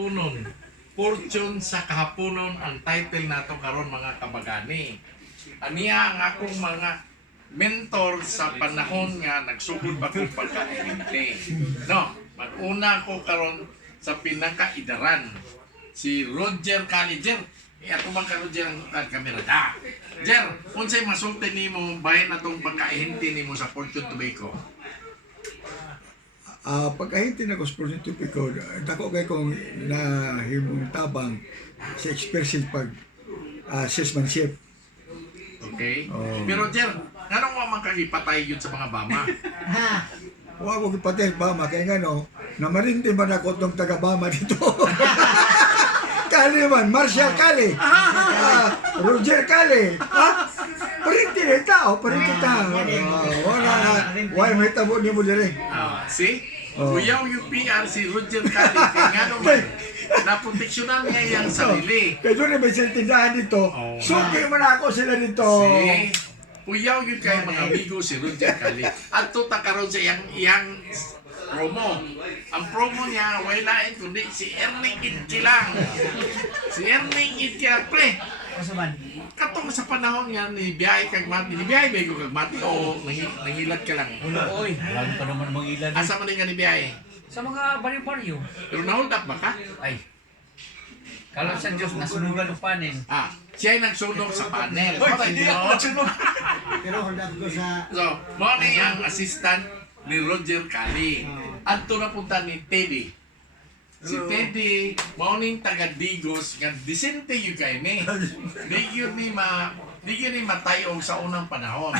Punon. Fortune sa kahaponon ang title nato karon mga kabagani. Aniya ang akong mga mentor sa panahon nga nagsugod pa kong pagkainti. No, mag-una ko karon sa pinakaidaran. Si Roger Caliger. Ato bang ka Roger ang kamera da. Jer, unsay masulti nimo bahin atong pagkainti nimo sa Fortune Tobacco? Pagkahinti na ko sa Portitupi ko, dako kay kong nahimong tabang sa expertise pag salesmanship. Okay? Oh. Pero Jer, anong mo makagipatay yun sa mga bama? Huwag ko ipatay Bama, kaya nga no, namarindi man ako itong taga-Bama dito. Kali man, Marshall Kali. Roger Kali. Parinti na tao, parinti tao. Wala may tabo niyo mo dire. See? Oh. Kuyaw yung PR si Roger Cali. Kaya nga naman, naproteksyonan niya yung sarili. Kaya doon na may sila tindahan dito. Oh, Suki man ako sila dito. See? Kuyaw yun kay mga amigo si Roger Cali. At tuta karon sa iyang promo. Ang promo niya, wala kundi si Erning Itkilang. Si Erning Itkilang, pre. Katong sa panahon nga ni Biyay kag Mati. Ni Biyay ba ko kag Mati o nangilad ka lang? Oy, lalo pa naman mangilad. Asa man ka ni Biyay? Sa mga baryo-baryo. Pero na-hold up ba ka? Ay, kala sa Diyos, nasunugan ng panin. Siya ay nagsunog sa panel. Oy, hindi ako nagsunog. Pero hold up ko sa... So, mo ni ang assistant ni Roger Cali. Adto na punta ni Teddy. Si Teddy, mo ning taga Digos nga disente yung kay ni. Di yun ni matayo sa unang panahon.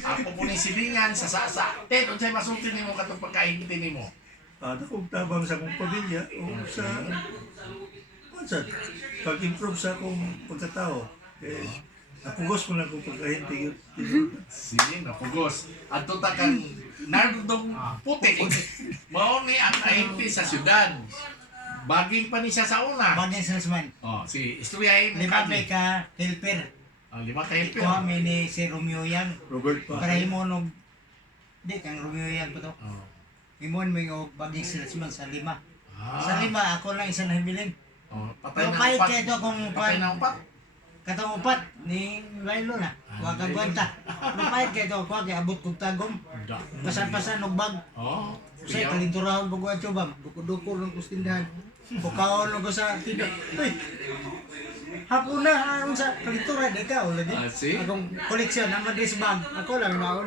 Ako po ni silingan sa sasa. Ted, unsay masulti nimo katong pagkainti nimo? Nakong tabang sa akong pamilya o sa pag-improve sa akong pagkatao. Napugos ko na akong pagkahinti yun. Sige, napugos. Adto ta kang nardong puti. Mao ni ang kainti sa syudad. Baging pa ni siya sa una. Bagay salesman. Si istoryahin mo Lima kami. ka helper. 5 ka helper. Ito kami ni si Romeo yan. Robert pa. Para himo di kang Romeo yan po to. Oh. Himon mo yung bagay salesman sa 5. Sa Ah. 5 ako lang isa na hibilin. Patay Pero na kahit upat. kaya ito akong Patay na upat. katong upat ni Lailo na. Huwag kang kwenta. Pero kahit kaya ito ako kaya abot kong tagom. Pasan-pasan og bag. Oh. Kasi kalinturahan po ko at chubam. Duko-duko ng kustindahan. Pukaon ko sa tinda. Uy! Hapon na, sa kalinturan, ikaw lagi. See? Akong koleksyon, naman this bag. Ako lang naon.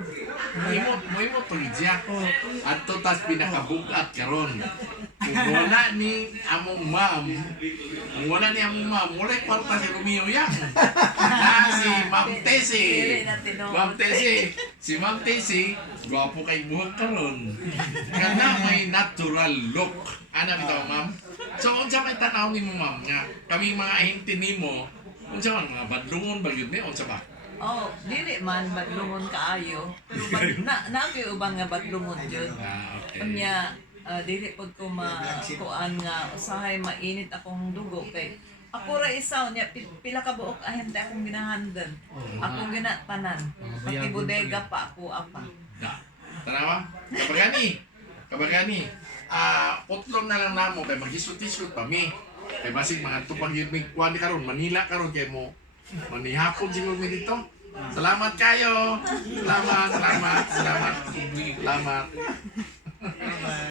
Mo tulidya. Adto tas pinakabugat karon. Kung wala ni among ma'am, wala kwarta si Romeo yan. Si Ma'am Tessie. Ma'am Tessie. Si Ma'am Tessie, gwapo kay buhok karon. Kana may natural look. Ana bitaw ma'am? So, unsa may tanaw nimo ma'am nga kami mga ahente nimo, unsa man mga badlungon ba gyud ni unsa ba? Oh, dili man badlungon kaayo. Pero nabi ubang nga badlungon jud. Okay. Unya dili pod ko kuan nga usahay mainit akong dugo kay ako ra isaw niya pila ka buok ahente akong ginahandan. Akong ginatanan. Pati bodega pa ako apa. Tanawa? Kabagani. Putlong na lang namo kay magisut-isut pa mi. Kay basig mga tupang yun may kuwan ni karon Manila karon kay mo manihapon siguro mi dito. Salamat kayo. Salamat.